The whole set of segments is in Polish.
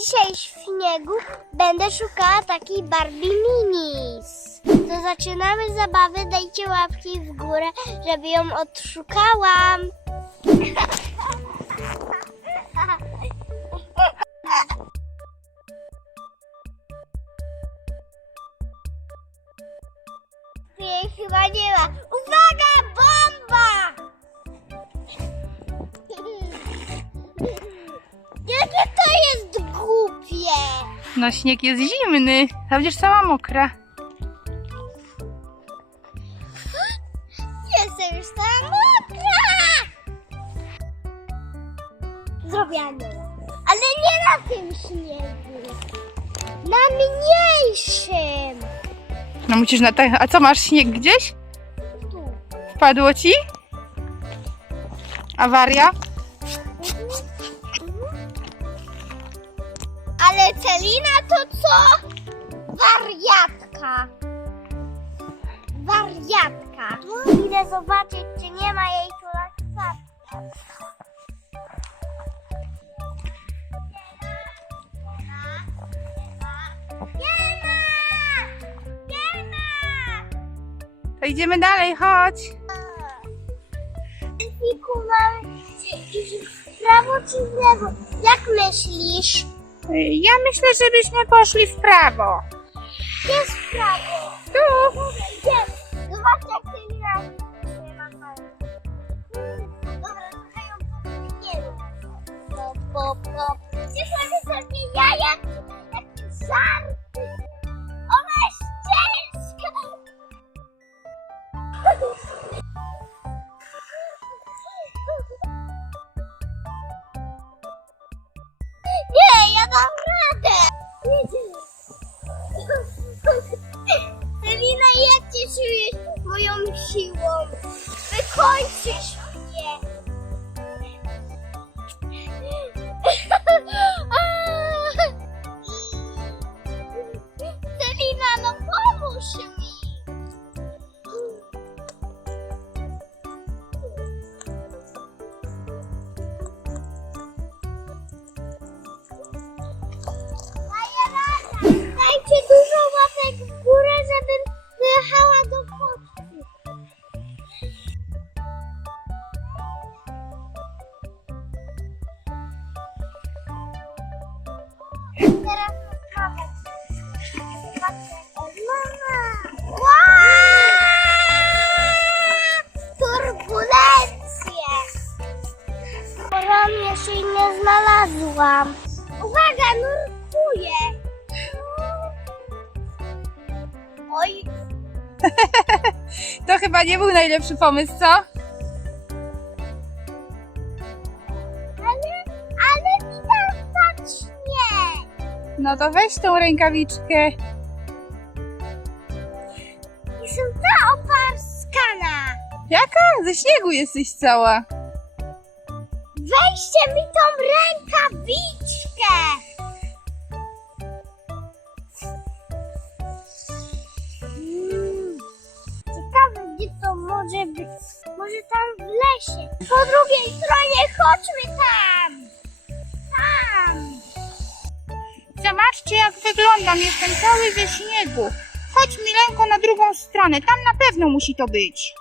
dzisiaj śniegu będę szukała takiej Barbie Minis. To zaczynamy zabawę, dajcie łapki w górę, żeby ją odszukałam. Jej chyba nie ma. Uwaga, bomba! No śnieg jest zimny, a będziesz cała mokra. Jestem już cała mokra! Zrobione. Ale nie na tym śniegu. Na mniejszym. No musisz na tak. A co masz śnieg gdzieś? Tu. Wpadło ci? Awaria? Ale Celina to co? Wariatka. Wariatka. Idę zobaczyć, czy nie ma jej tu na ma! To idziemy dalej, chodź. Fiku, mam iść w prawo czy w lewo? Jak myślisz? Ja myślę, żebyśmy poszli w prawo. Jest w prawo. Tu. Gdzie? Zobacz jak ty na nie ma. Dobra, trochę ją podbiegniemy. Pop, pop, pop. Nie sobie sobie jaja, jakie żarty. Dziękuję siłą. Wykończ Się nie znalazłam. Uwaga, nurkuję. Oj, To chyba nie był najlepszy pomysł, co? ale, ale widać tak śnieg. No to weź tą rękawiczkę. Jestem ta opaskana. Jaka? Ze śniegu jesteś cała. Weźcie mi tą rękawiczkę. Mm, Ciekawe, gdzie to może być. Może tam w lesie. Po drugiej stronie, chodźmy tam. Tam. Zobaczcie, jak wyglądam. Jestem cały ze śniegu. Chodź, Milenko, na drugą stronę. Tam na pewno musi to być.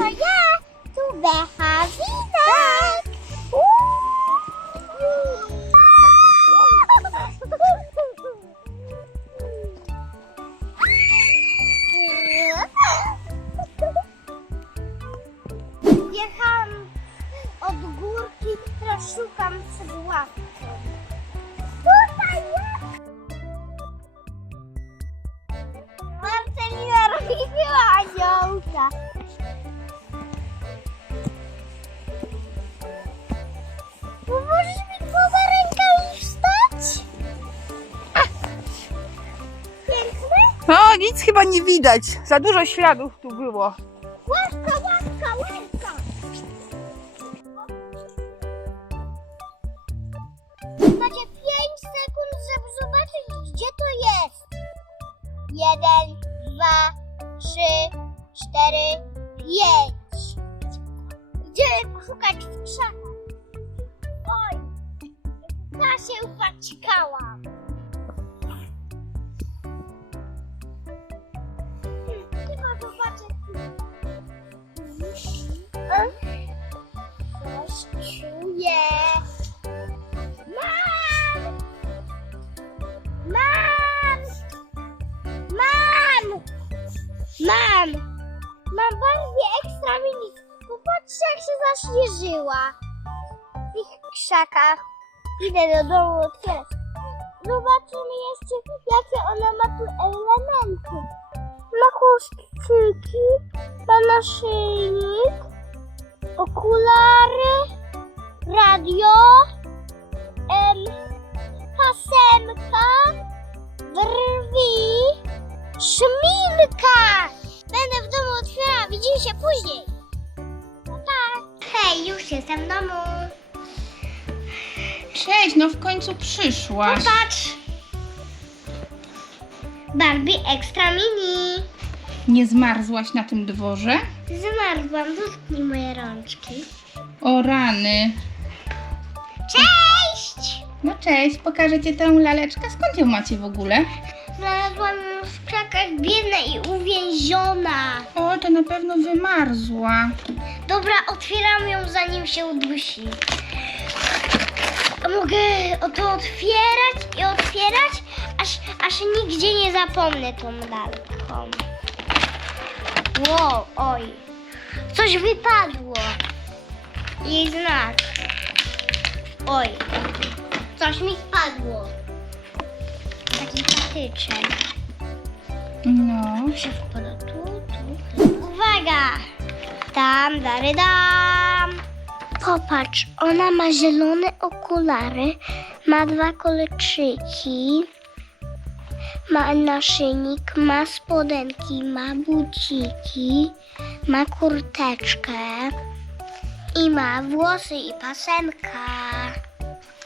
To ja tu Becha Witek. Jechałam od górki, teraz szukam przed ławką. Tutaj. Nic chyba nie widać. Za dużo śladów tu było. Łapka, łapka, łapka. Macie 5 sekund, żeby zobaczyć, gdzie to jest. Jeden, dwa, trzy, cztery, pięć. Idziemy poszukać w krzakach. Oj, ta się upaćkałam. Czuję. Mam! Mam! Mam! Mam! Mam Barbie ekstra mini. Popatrzcie jak się zaśnieżyła. W tych krzakach. Idę do domu otwierać. Zobaczymy jeszcze jakie ona ma tu elementy. Ma chustczyki, ma naszyjnik, okulary, radio, em, pasemka, brwi, szminka. Będę w domu otwierała, widzimy się później. No tak. Hej, już jestem w domu. Cześć, no w końcu przyszłaś. Popatrz. Barbie Extra Mini. Nie zmarzłaś na tym dworze? Zmarzłam, dotknij moje rączki. O rany. Cześć! No cześć, pokażę ci tę laleczkę. Skąd ją macie w ogóle? Znalazłam ją w krzakach biedna i uwięziona. O, to na pewno wymarzła. Dobra, otwieram ją zanim się udusi. Mogę to otwierać i otwierać, aż, aż nigdzie nie zapomnę tą lalką. Wow, oj. Coś wypadło. Jej znak. Oj. Coś mi spadło. Taki patyczek. No. Muszę wkładać tu, tu. Uwaga! Tam, dary, dam. Popatrz, ona ma zielone okulary, ma dwa kolczyki, ma naszyjnik, ma spodenki, ma buciki, ma kurteczkę i ma włosy i pasemka.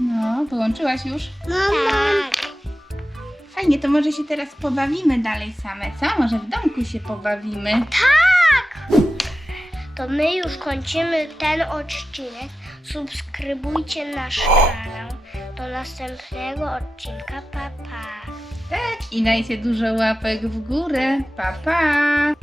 No, wyłączyłaś już? Tak. Fajnie, to może się teraz pobawimy dalej same, co? Może w domku się pobawimy. Tak! To my już kończymy ten odcinek. Subskrybujcie nasz kanał. Do następnego odcinka. Pa, pa. Tak, i dajcie dużo łapek w górę. Pa, pa!